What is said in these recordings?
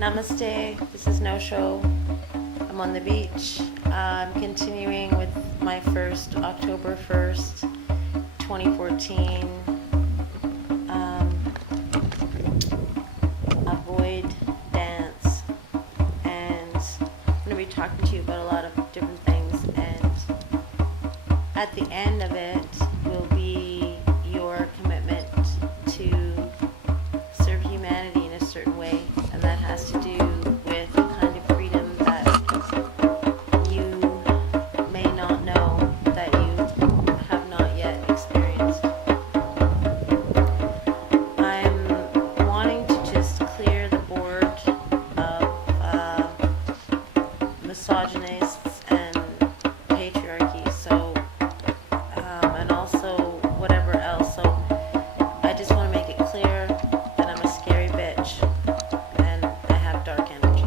Namaste, this is Nosho. I'm on the beach. I'm continuing with my first October 1st, 2014 Avoid dance. And I'm going to be talking to you about a lot of different things. And at the end of it will be your commitment to serve humanity in a certain way. And that has to do with the kind of freedom that you may not know, that you have not yet experienced. I'm wanting to just clear the board of misogynists and patriarchy, so and also whatever else. So I just want to make it clear that I'm a scary bitch and I have dark energy.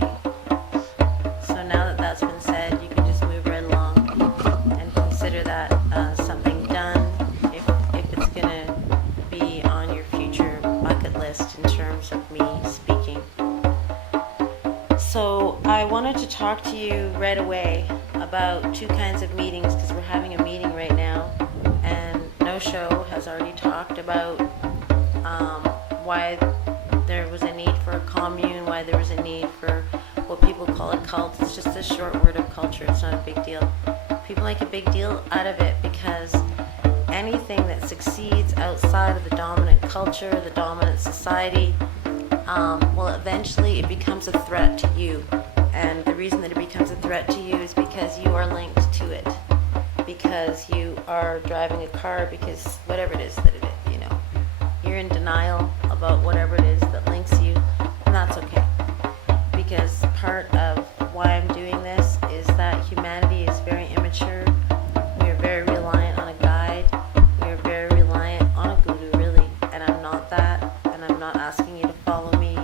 So now that that's been said, you can just move right along and consider that something done if it's going to be on your future bucket list in terms of me speaking. So I wanted to talk to you right away about two kinds of meetings, because we're having a meeting right now, and Nosho has already talked about why there was a need for a commune, why there was a need for what people call a cult. It's just a short word of culture. It's not a big deal. People make a big deal out of it because anything that succeeds outside of the dominant culture, the dominant society, well, eventually it becomes a threat to you. And the reason that it becomes a threat to you is because you are linked to it, because you are driving a car, because whatever it is that it is, you know, you're in denial about whatever it is that links you, and that's okay, because part of why I'm doing this is that humanity is very immature. We are very reliant on a guide. We are very reliant on a guru, really, and I'm not that, and I'm not asking you to follow me.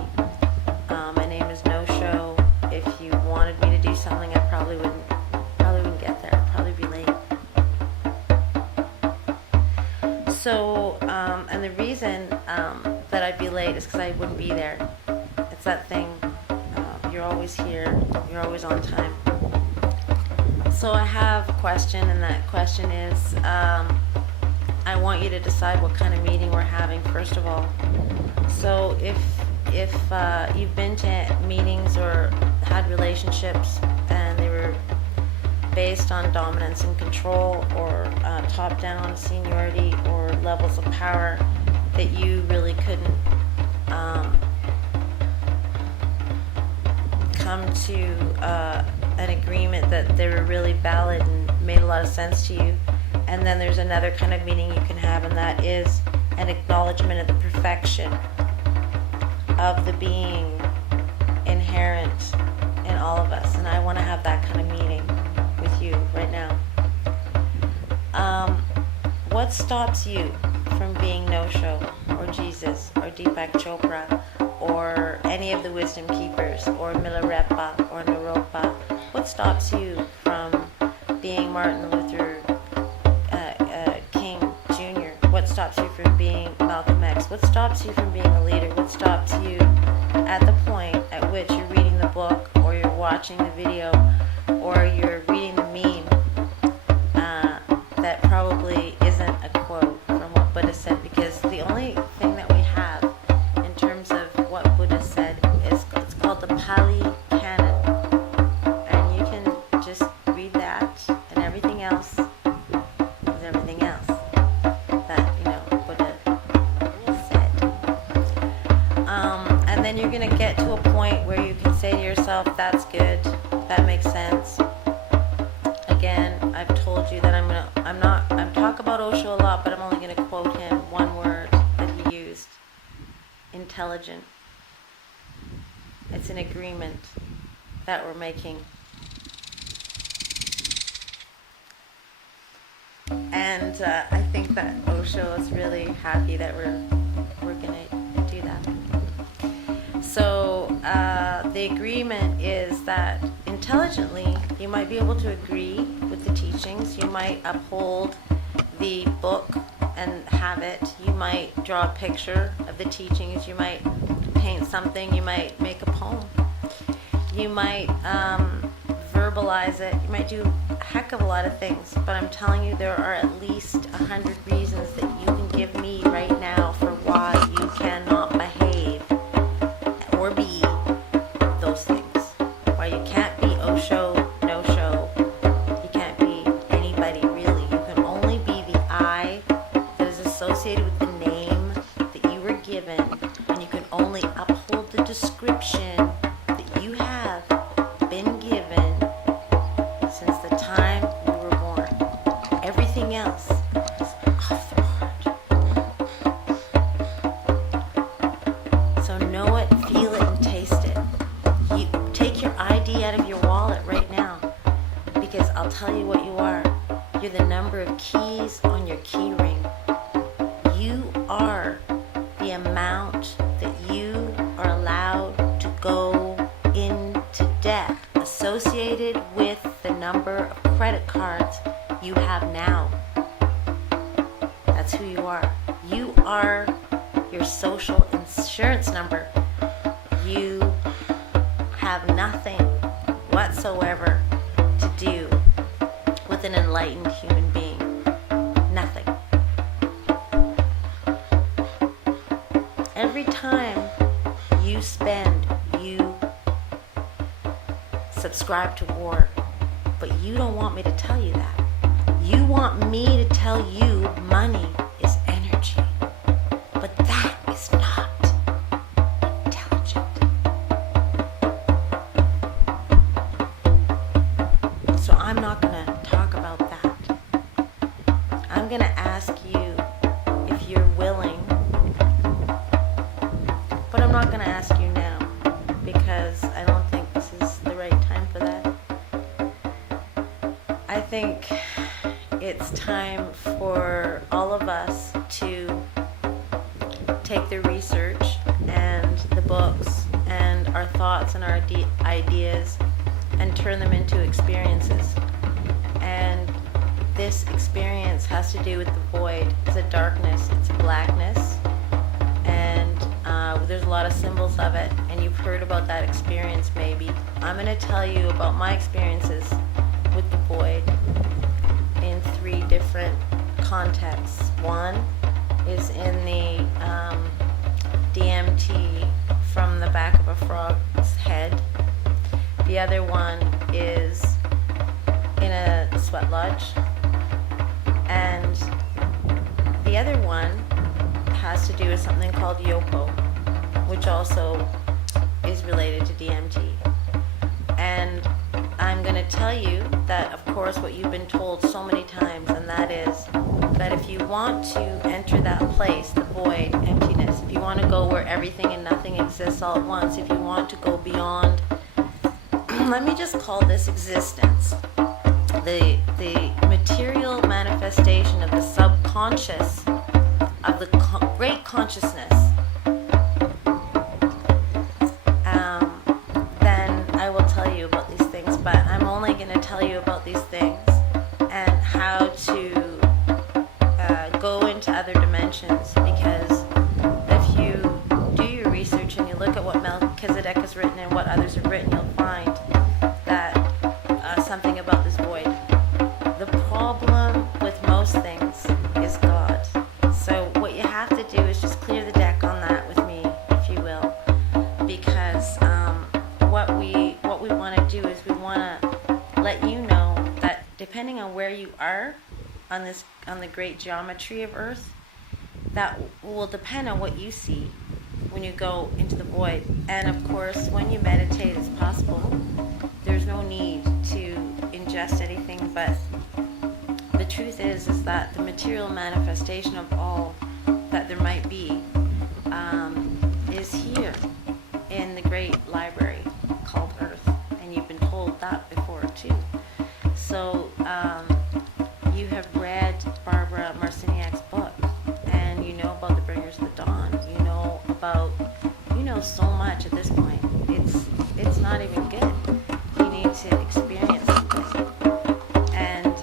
My name is Nosho. If you wanted me to do something, I probably wouldn't get there. I'd probably be late. So, and the reason that I'd be late is because I wouldn't be there. It's that thing, you're always here, you're always on time. So I have a question, and that question is, I want you to decide what kind of meeting we're having, first of all. So if you've been to meetings or had relationships and they were based on dominance and control, or top-down seniority, or levels of power that you really couldn't come to an agreement that they were really valid and made a lot of sense to you. And then there's another kind of meeting you can have, and that is an acknowledgement of the perfection of the being inherent in all of us. And I want to have that kind of meeting with you right now. What stops you from being Nosho, or Jesus, or Deepak Chopra, or any of the wisdom keepers, or Milarepa, or Naropa? What stops you from being Martin Luther King Jr.? What stops you from being Malcolm X? What stops you from being a leader? What stops you at the point at which you're reading the book, or you're watching the video, or you're reading the meme that probably isn't a quote from what Buddha said? Because the only thing that we have in terms of what Buddha said is, it's called the Pali Canon, and you can just read that, and everything else is everything else that, you know, Buddha said. And then you're going to get to a point where you can say to yourself, that's good, that makes sense. Again, I've told you that I'm talk about Osho a lot, but I'm only going to quote him one word that he used: intelligent. It's an agreement that we're making. And I think that Osho is really happy that we're going to do that. So the agreement is that intelligently you might be able to agree with the teachings. You might uphold the book and have it. You might draw a picture of the teachings. You might paint something. You might make a poem. You might verbalize it. You might do a heck of a lot of things. But I'm telling you, there are at least 100 reasons that you can give me right now for why you cannot behave or be those things. Why you can't be Osho, Nosho. You can't be anybody really. You can only be the I that is associated with the name that you were given, and you can only uphold the description that you have been given since the time you were born. Everything else is off the board. So know it, feel it, and taste it. You take your ID out of your wallet right now, because I'll tell you what you are. You're the number of keys on your key ring. You are the amount that you are allowed to go into debt associated with the number of credit cards you have now. That's who you are. You are your social insurance number. You have nothing whatsoever to do with an enlightened human being. Nothing. Every time you spend, you subscribe to war. But you don't want me to tell you that. You want me to tell you money is energy. But that is not intelligent. So I'm not going to talk about that. I'm going to ask you if you're willing. But I'm not going to ask you now, because I don't think this is the right time for that. I think it's time for all of us to take the research and the books and our thoughts and our ideas and turn them into experiences. And this experience has to do with the void. It's a darkness, it's a blackness, and there's a lot of symbols of it, and you've heard about that experience maybe. I'm going to tell you about my experiences with the void in 3 different contexts. One is in the DMT from the back of a frog's head. The other one is in a sweat lodge. And the other one has to do with something called yopo, which also is related to DMT. And I'm going to tell you that, of course, what you've been told so many times, and that is that if you want to enter that place, the void, emptiness, if you want to go where everything and nothing exists all at once, if you want to go beyond, let me just call this existence, the material manifestation of the subconscious, of the great consciousness, then I will tell you about these things. But I'm only going to tell you about these things and how to go into other dimensions, because if you do your research and you look at what Melchizedek has written and what others have written, you'll find that something about this void. The problem with most things is God. So what you have to do is just clear the deck on that with me, if you will, because what we want to do is we want to let you know that depending on where you are on the great geometry of Earth, that will depend on what you see when you go into the void. And of course, when you meditate, it's possible. There's no need to ingest anything, but the truth is that the material manifestation of all that there might be is here in the great library called Earth, and you've been told that before too. So you have read Barbara Marciniak's book, and you know about the Bringers of the Dawn. You know so much at this point. It's not even good. You need to experience something, and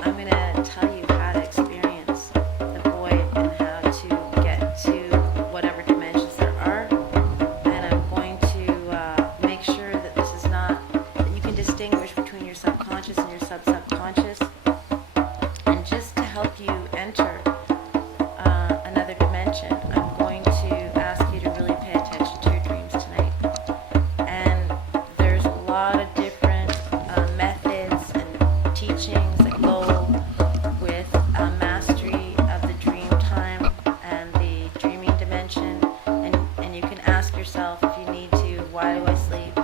I'm gonna tell you how to experience the void and how to get to whatever dimensions there are. And I'm going to make sure subconscious and your sub-subconscious. And just to help you enter another dimension, I'm going to ask you to really pay attention to your dreams tonight. And there's a lot of different methods and teachings that go with mastery of the dream time and the dreaming dimension. And you can ask yourself if you need to, why do I sleep?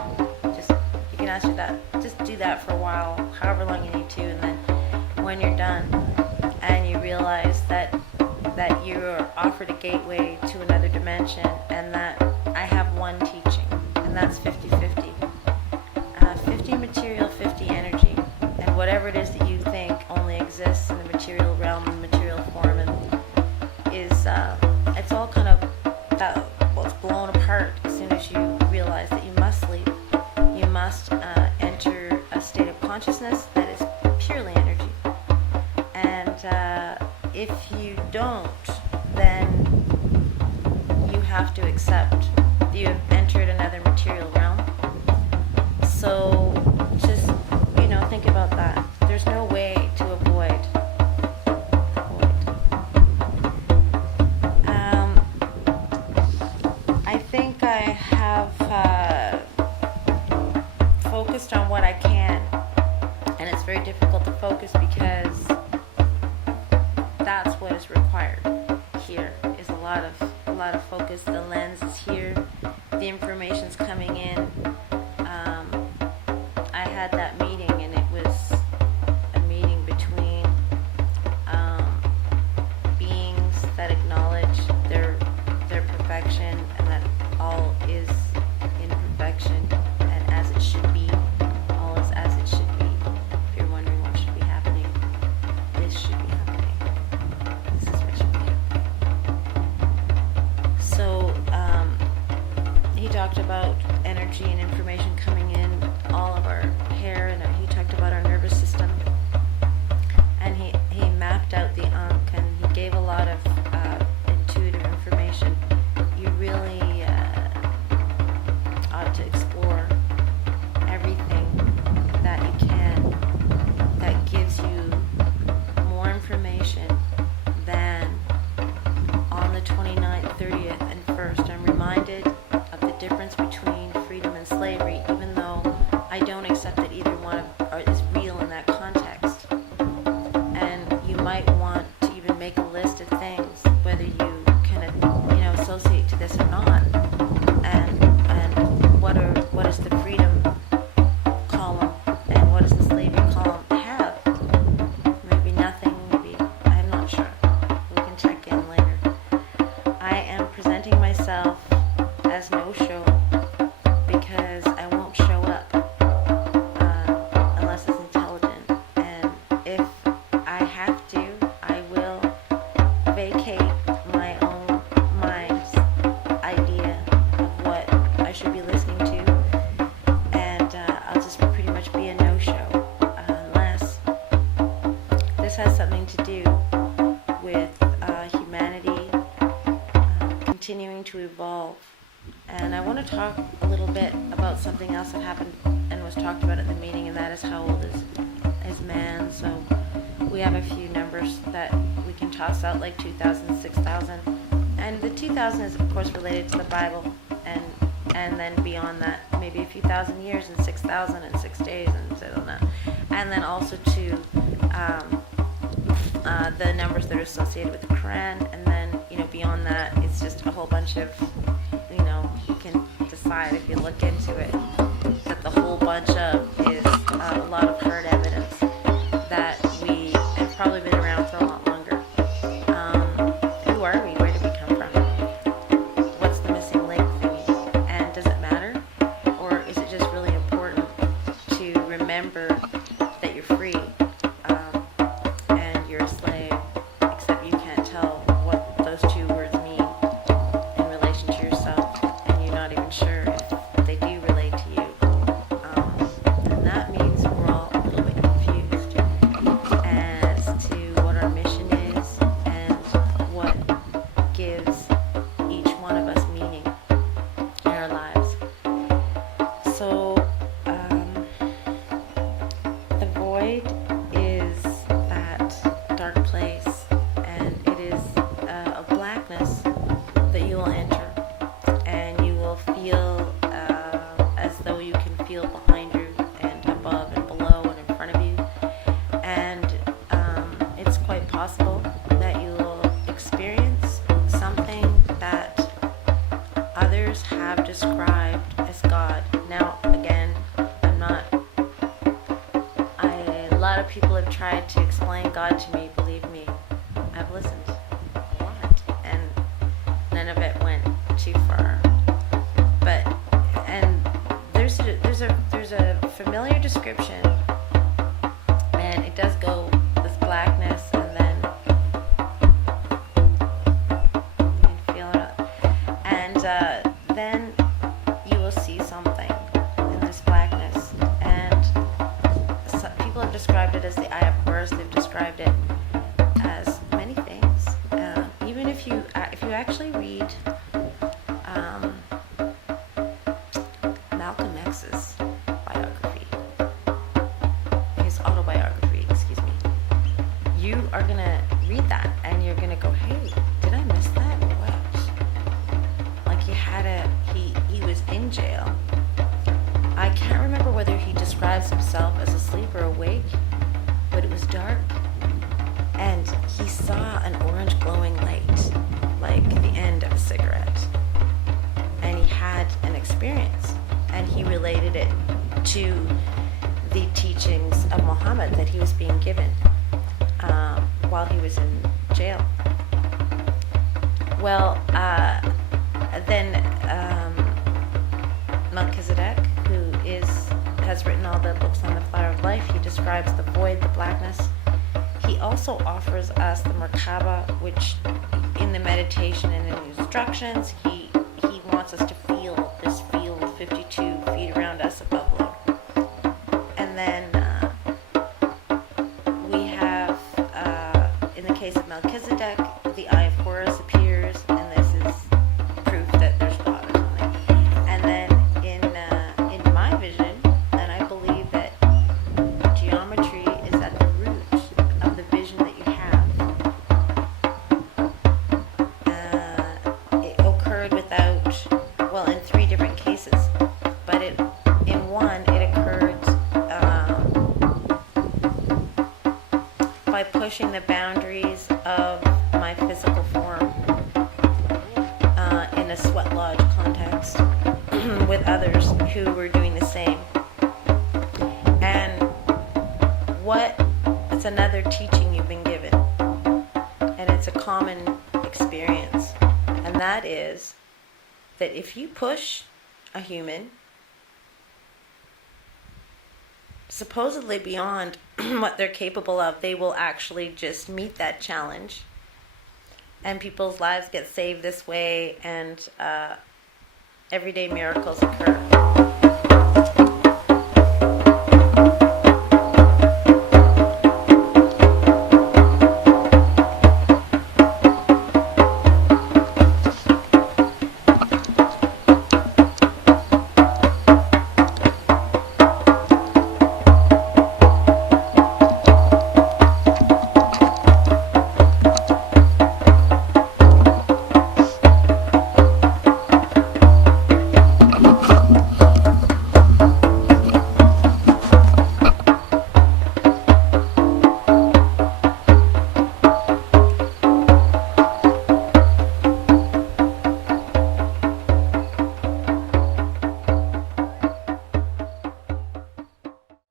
You can ask you that. Just do that for a while, however long you need to, and then when you're done and you realize that you're offered a gateway to another dimension, and that I have one teaching, and that's 50-50. 50 material, 50 energy. And whatever it is that you think only exists in the material realm, in material form, and it's all kind of, it's blown apart as soon as you realize that you must sleep. You must enter a state of consciousness that is purely energy. And if you don't, then you have to accept that you have entered another material realm. So just, think about that. There's no way to avoid. I think I have focused on what I can, and it's very difficult to focus because that's what is required here, is a lot of focus. The lens is here, the information's coming in. I had that meeting, and it was a meeting between beings that acknowledge their perfection, and that all is in perfection and as it should be. All is as it should be. If you're wondering what should be happening, this should be happening. This is what should be happening. So he talked about energy and information coming in all of our hair, and he talked about our nervous system, and he mapped out the Ankh, and he gave a lot of intuitive information. You really ought to explore everything that you can that gives you more information than on the 29th, 30th, and 1st. I'm reminded of the difference between freedom and slavery, even though I don't accept that either one is real in that context. And you might want to even make a list of things, whether you can, associate to this or not. And what is the freedom column, and what does the slavery column have? Maybe nothing, maybe, I'm not sure. We can check in later. I am presenting myself as Nosho because I won't show up unless it's intelligent. And if I have to, I will vacate my own mind's idea of what I should be listening to, and I'll just pretty much be a no-show unless this has something to do with humanity continuing to evolve. And I want to talk a little bit about something else that happened and was talked about at the meeting, and that is how old is man. So we have a few numbers that we can toss out, like 2,000, 6,000. And the 2,000 is, of course, related to the Bible, and then beyond that, maybe a few thousand years, and 6,000 and 6 days, and so on that. And then also to the numbers that are associated with the Quran, and then, beyond that, it's just a whole bunch of, you can decide if you look into it, that the whole bunch of is a lot of hard evidence that we have probably been around for a lot longer. Who are we? Where did we come from? What's the missing link thingy? And does it matter? Or is it just really important to remember that you're free and you're a slave, except you can't tell what those two words mean in relation to yourself, and you're not even sure if they do relate to you. And that means we're all a little bit confused as to what our mission is and what gives each one of us meaning in our lives. So void is that dark place, and it is a blackness that you will enter, and you will feel as though you can feel behind you and above and below and in front of you, and it's quite possible that you will experience something that others have described as God. Now, again, a lot of people have tried to explain God to me. Believe me, I've listened a lot, and none of it went too far. But there's a familiar description, and it does go this blackness, and then you can feel it, and then you will see something in this blackness, and people have described it as the eye of Horus. They've described it as many things. Even if you actually read Malcolm X's biography, his autobiography, excuse me, you are gonna read that and you're gonna go, "Hey, did I miss that? What?" Like he was in jail. I can't remember whether he describes himself as asleep or awake, but it was dark, and he saw an orange glowing light, like the end of a cigarette, and he had an experience, and he related it to the teachings of Muhammad that he was being given while he was in jail. Well, then Melchizedek, who has written all the books on the Flower of Life, he describes the void, the blackness. He also offers us the Merkaba, which in the meditation and in the instructions, he wants us to feel this field 52 feet around us above low. And then we have, in the case of Melchizedek, the Eye of Horus appears, and this is proof that there's God or something. And then in my vision, and I believe that geometry is at the root of the vision that you have. It occurred in 3 different cases, but in one it occurred by pushing the boundaries of my physical form in a sweat lodge context with others who were doing the same. And it's another teaching you've been given, and it's a common experience, and that is that if you push a human supposedly beyond what they're capable of, they will actually just meet that challenge, and people's lives get saved this way, and everyday miracles occur.